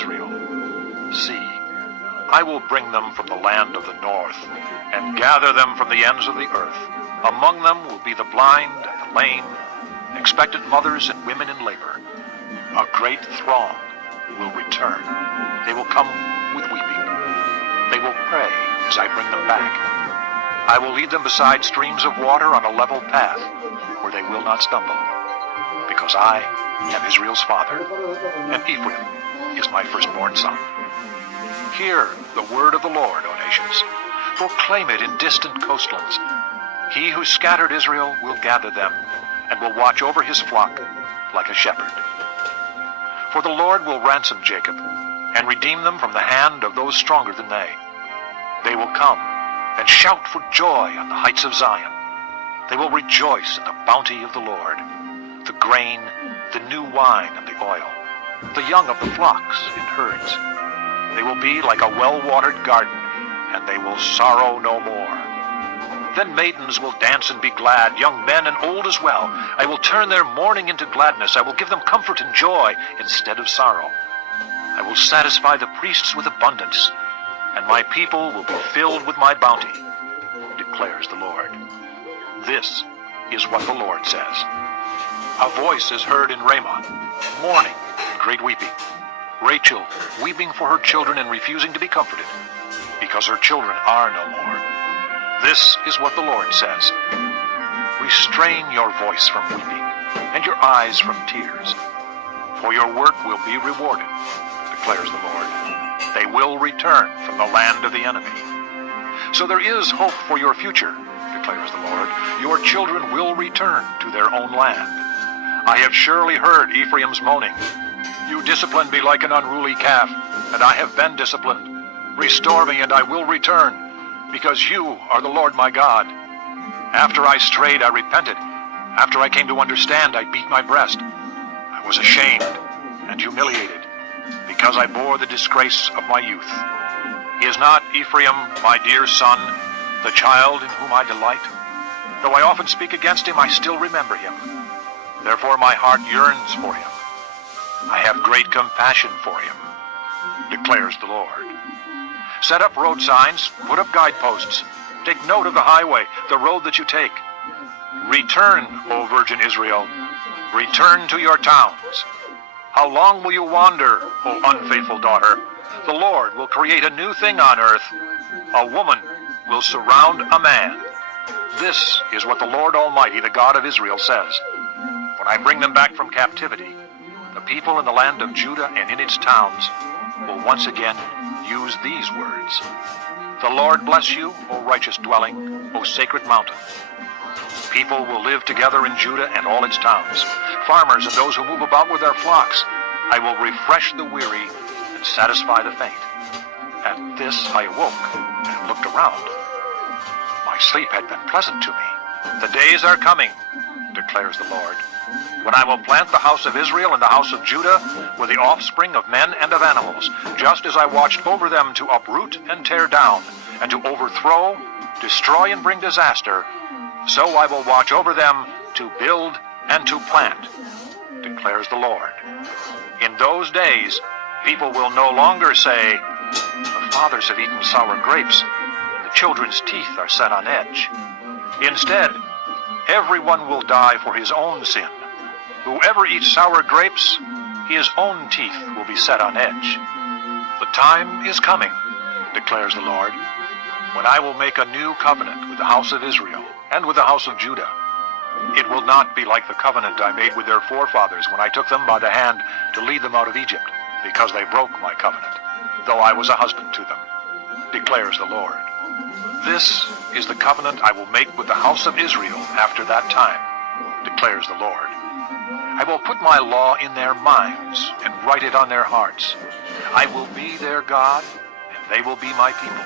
Israel. See, I will bring them from the land of the north, and gather them from the ends of the earth. Among them will be the blind and the lame, expectant mothers and women in labor. A great throng will return. They will come with weeping. They will pray as I bring them back. I will lead them beside streams of water on a level path where they will not stumble, because I am Israel's father, and Ephraim is my firstborn son. Hear the word of the Lord, O nations. Proclaim it in distant coastlands. He who scattered Israel will gather them, and will watch over his flock like a shepherd. For the Lord will ransom Jacob, and redeem them from the hand of those stronger than they. They will come and shout for joy on the heights of Zion. They will rejoice in the bounty of the Lord, the grain, the new wine, and the oil, the young of the flocks in herds. They will be like a well-watered garden, and they will sorrow no more. Then maidens will dance and be glad, young men and old as well. I will turn their mourning into gladness. I will give them comfort and joy instead of sorrow. I will satisfy the priests with abundance, and my people will be filled with my bounty, declares the Lord. This is what the Lord says. A voice is heard in Ramah, mourning and great weeping. Rachel weeping for her children and refusing to be comforted, because her children are no more. This is what the Lord says. Restrain your voice from weeping, and your eyes from tears, for your work will be rewarded, declares the Lord. They will return from the land of the enemy. So there is hope for your future, declares the Lord. Your children will return to their own land. I have surely heard Ephraim's moaning. You disciplined me like an unruly calf, and I have been disciplined. Restore me, and I will return, because you are the Lord my God. After I strayed, I repented. After I came to understand, I beat my breast. I was ashamed and humiliated, because I bore the disgrace of my youth. Is not Ephraim my dear son, the child in whom I delight? Though I often speak against him, I still remember him. Therefore my heart yearns for him. I have great compassion for him, declares the Lord. Set up road signs, put up guideposts. Take note of the highway, the road that you take. Return, O Virgin Israel. Return to your towns. How long will you wander, O unfaithful daughter? The Lord will create a new thing on earth. A woman will surround a man. This is what the Lord Almighty, the God of Israel, says. When I bring them back from captivity, the people in the land of Judah and in its towns will once again use these words. The Lord bless you, O righteous dwelling, O sacred mountain. People will live together in Judah and all its towns, farmers and those who move about with their flocks. I will refresh the weary and satisfy the faint. At this I awoke and looked around. My sleep had been pleasant to me. The days are coming, declares the Lord, when I will plant the house of Israel and the house of Judah with the offspring of men and of animals, just as I watched over them to uproot and tear down, and to overthrow, destroy, and bring disaster, so I will watch over them to build and to plant, declares the Lord. In those days, people will no longer say, the fathers have eaten sour grapes, and the children's teeth are set on edge. Instead, everyone will die for his own sin. Whoever eats sour grapes, his own teeth will be set on edge. The time is coming, declares the Lord, when I will make a new covenant with the house of Israel and with the house of Judah. It will not be like the covenant I made with their forefathers when I took them by the hand to lead them out of Egypt, because they broke my covenant, though I was a husband to them, declares the Lord. This is the covenant I will make with the house of Israel after that time, declares the Lord. I will put my law in their minds and write it on their hearts. I will be their God, and they will be my people.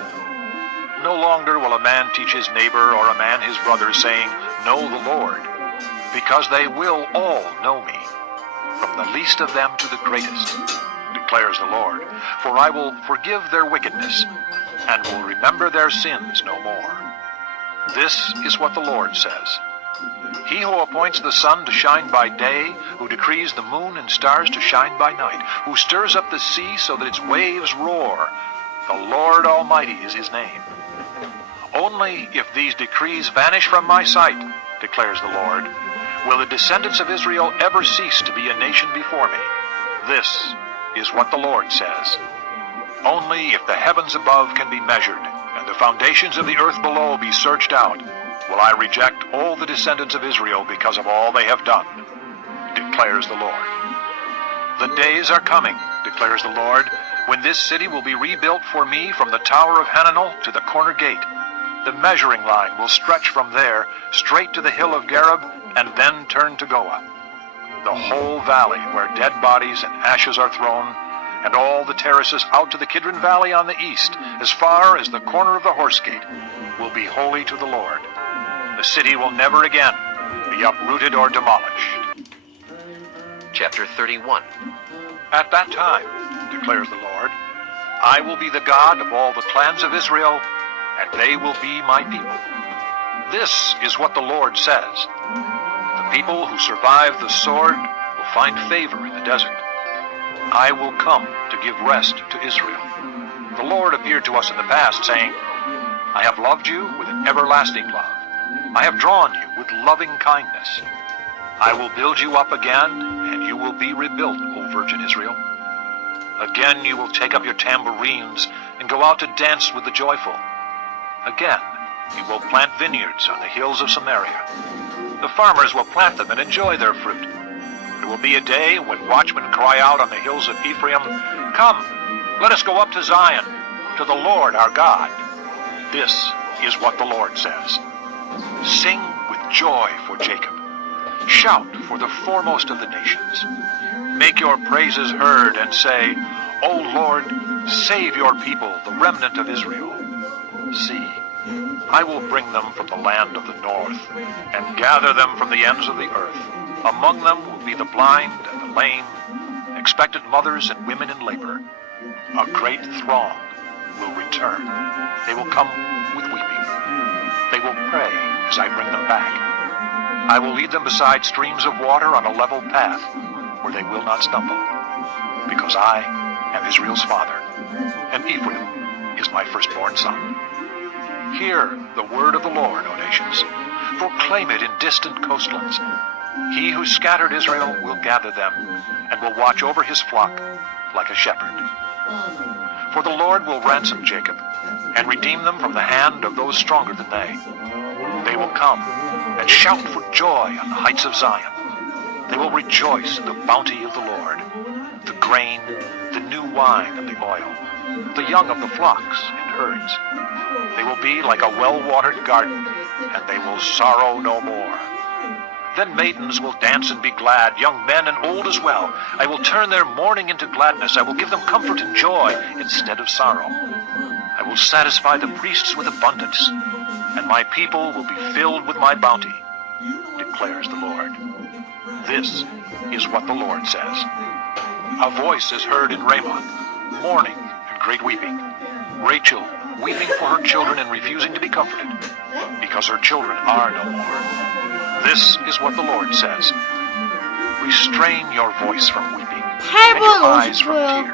No longer will a man teach his neighbor or a man his brother, saying, Know the Lord, because they will all know me, from the least of them to the greatest, declares the Lord. For I will forgive their wickedness, and will remember their sins no more. This is what the Lord says. He who appoints the sun to shine by day, who decrees the moon and stars to shine by night, who stirs up the sea so that its waves roar, the Lord Almighty is his name. Only if these decrees vanish from my sight, declares the Lord, will the descendants of Israel ever cease to be a nation before me. This is what the Lord says. Only if the heavens above can be measured, and the foundations of the earth below be searched out, will I reject all the descendants of Israel because of all they have done, declares the Lord. The days are coming, declares the Lord, when this city will be rebuilt for me from the tower of Hananel to the corner gate. The measuring line will stretch from there straight to the hill of Gareb and then turn to Goah. The whole valley where dead bodies and ashes are thrown, and all the terraces out to the Kidron Valley on the east, as far as the corner of the horse gate, will be holy to the Lord. The city will never again be uprooted or demolished. Chapter 31. At that time, declares the Lord, I will be the God of all the clans of Israel, and they will be my people. This is what the Lord says. The people who survive the sword will find favor in the desert. I will come to give rest to Israel. The Lord appeared to us in the past, saying, I have loved you with an everlasting love. I have drawn you with loving kindness. I will build you up again, and you will be rebuilt, O Virgin Israel. Again you will take up your tambourines and go out to dance with the joyful. Again you will plant vineyards on the hills of Samaria. The farmers will plant them and enjoy their fruit. There will be a day when watchmen cry out on the hills of Ephraim, Come, let us go up to Zion, to the Lord our God. This is what the Lord says. Sing with joy for Jacob. Shout for the foremost of the nations. Make your praises heard and say, O Lord, save your people, the remnant of Israel. See, I will bring them from the land of the north and gather them from the ends of the earth. Among them will be the blind and the lame, expectant mothers and women in labor. A great throng will return. They will come with weeping. They will pray as I bring them back. I will lead them beside streams of water on a level path where they will not stumble, because I am Israel's father, and Ephraim is my firstborn son. Hear the word of the Lord, O nations. Proclaim it in distant coastlands. He who scattered Israel will gather them, and will watch over his flock like a shepherd. For the Lord will ransom Jacob, and redeem them from the hand of those stronger than they. They will come and shout for joy on the heights of Zion. They will rejoice in the bounty of the Lord, the grain, the new wine and the oil, the young of the flocks and herds. They will be like a well-watered garden, and they will sorrow no more. Then maidens will dance and be glad, young men and old as well. I will turn their mourning into gladness. I will give them comfort and joy instead of sorrow. I will satisfy the priests with abundance, and my people will be filled with my bounty, declares the Lord. This is what the Lord says. A voice is heard in Ramoth, mourning and great weeping. Rachel weeping for her children and refusing to be comforted, because her children are no more. This is what the Lord says. Restrain your voice from weeping and your eyes from tears.